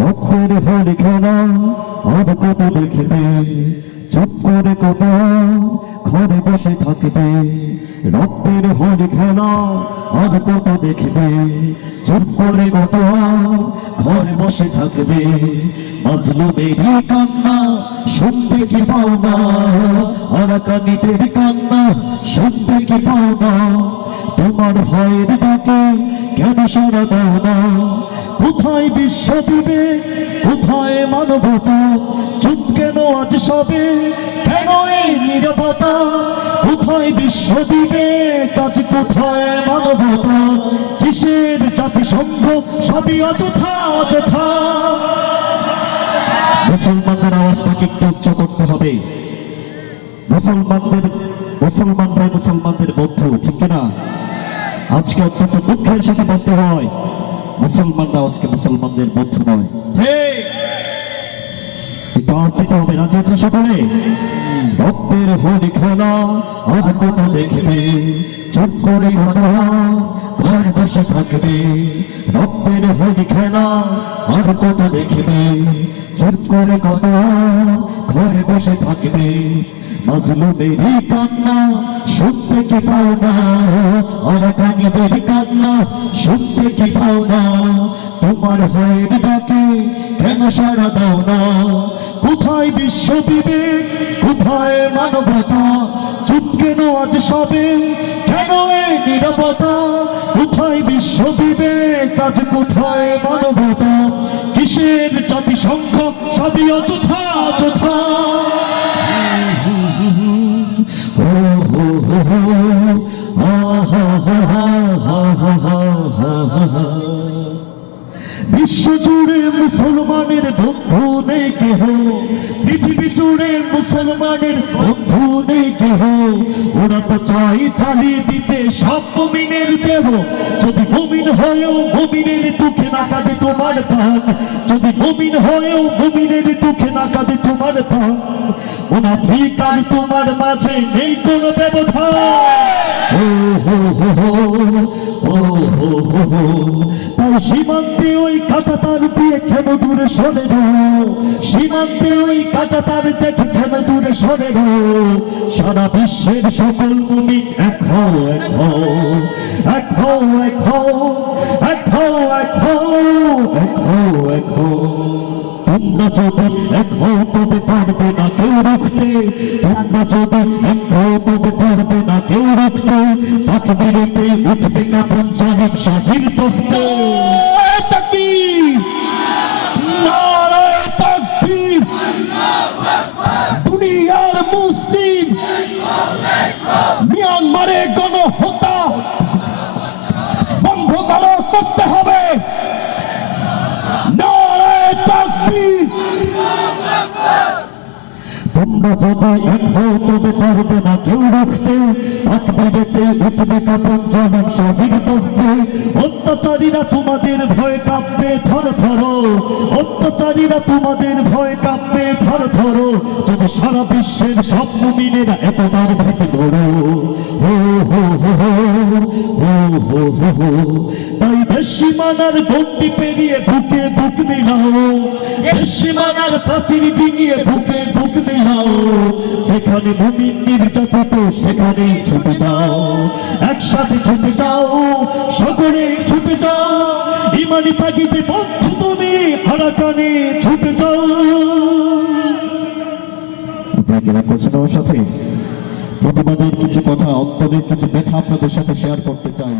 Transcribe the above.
রক্তের হরি খেলা আর কত দেখবে, চুপ করে কত ঘরে বসে থাকবে। রক্তের হরি খেলা আর কত দেখবে, চুপ করে কত ঘরে বসে থাকবে। মাজলুমেরই কান্না শুনতে কি পাও না, আরাকানীদের কান্না শুনতে কি পাও না। তোমার ভয়ের ডাকে কেন সাড়া দাও না? কোথায় বিশ্ব বিবেক, কোথায় মানবতা? চুপ কেন আজ সবে, কেন এই নীরবতা? কোথায় বিশ্ব বিবেক, আজ কোথায় মানবতা? কিসের জাতিসংঘ, সবই অযথা অযথা। মুসলমানদের আওয়াজটাকে একটু উচ্চ করতে হবে। মুসলমানদের বন্ধু, ঠিক কিনা? আজকে অত্যন্ত দুঃখের সাথে বলতে হয়, মুসলমানরা আজকে মুসলমানদের বন্ধু নয়। একটু আওয়াজ দিতে হবে, রাজি আছেন সকলে? রক্তের হরি খেলা আর কত দেখবে, চুপ করে কথা ঘর বসে থাকবে। রক্তের হরি খেলা আর কত দেখবে, চুপ করে কথা ঘরে বসে থাকবে। মাজলুমেরই কান্না শুনতে কি পাও না, আরাকানীদের কান্না শুনতে কি পাও না? তোমার ভয়ের ডাকে কেন সাড়া দাও না? কোথায় বিশ্ব বিবেক, কোথায় মানবতা? চুপ কেন আজ সবে, কেন এই নীরবতা? কোথায় বিশ্ব বিবেক, আজ কোথায় মানবতা? কিসের জাতিসংঘ, সবই অযথা অযথা। বিশ্ব জুড়ে মুসলমানের বন্ধু নেই কেহ, পৃথিবী জুড়ে মুসলমানের বন্ধু নেই কেহ। ওরা তো চাই চালিয়ে দিতে সব মুমিনের দেহ। যদি মুমিন হয়েও মুমিনের দুঃখে না কাঁদে তোমার প্রাণ, যদি মুমিন হয়েও মুমিনের দুঃখে না কাঁদে তোমার প্রাণ। মুনাফিক আর তোমার মাঝে নেই কোনো ব্যবধান। তাই সীমান্তে ওই কাঁটা তার দিয়ে কেন দূরে সরে যাও? সীমান্তে ওই কাঁটা তার দেখে কেন দূরে সরে যাও? সারা বিশ্বের সকল মুমিন এক হও, এক হও, এক হও, এক হও, এক হও, এক হও, এক হও, এক হও। তোমরা যদি এক হও তবে পারবে না কেউ রুখতে, তোমরা যদি এক হও তবে পারবে না কেউ রুখতে। তাকবীরেতে উঠবে কাঁপন জালিম শাহির তফতে। তাকবীর, নারায়ে তাকবীর। দুনিয়ার মুসলিম, মিয়ানমারে গণহত্যা বন্ধ করতে হবে। নারায়ে তাকবীর। তোমরা যদি এক হও তবে পারবে না কেউ রুখতে, তাকবীরেতে উঠবে কাঁপন জালিম শাহির তফতে। অত্যাচারীরা তোমাদের ভয়ে কাঁপবে থর থর, অত্যাচারীরা তোমাদের ভয়ে কাঁপবে থর থর। যদি সারা বিশ্বের সব মুমিনেরা একতার ভেবে ধরো, হো হো হো হো হো হো হো হো। তাই দেশ সীমানার গণ্ডি পেরিয়ে বুকে বুক মিলাও, দেশ সীমানার প্রাচীর ডিঙিয়ে বুকে বুক মিলাও। যেখানে মুমিন নির্যাতিত সেখানেই ছুটে যাও, একসাথে ছুটে যাও, সকলে ছুটে যাও। ইমানি তাগিদে বন্ধু তুমি আরাকানে ছুটে যাও। আপনারা কি রাগ করছেন আমার সাথে? প্রতিবাদের কিছু কথা, অন্তরের কিছু ব্যথা আপনাদের সাথে শেয়ার করতে চাই।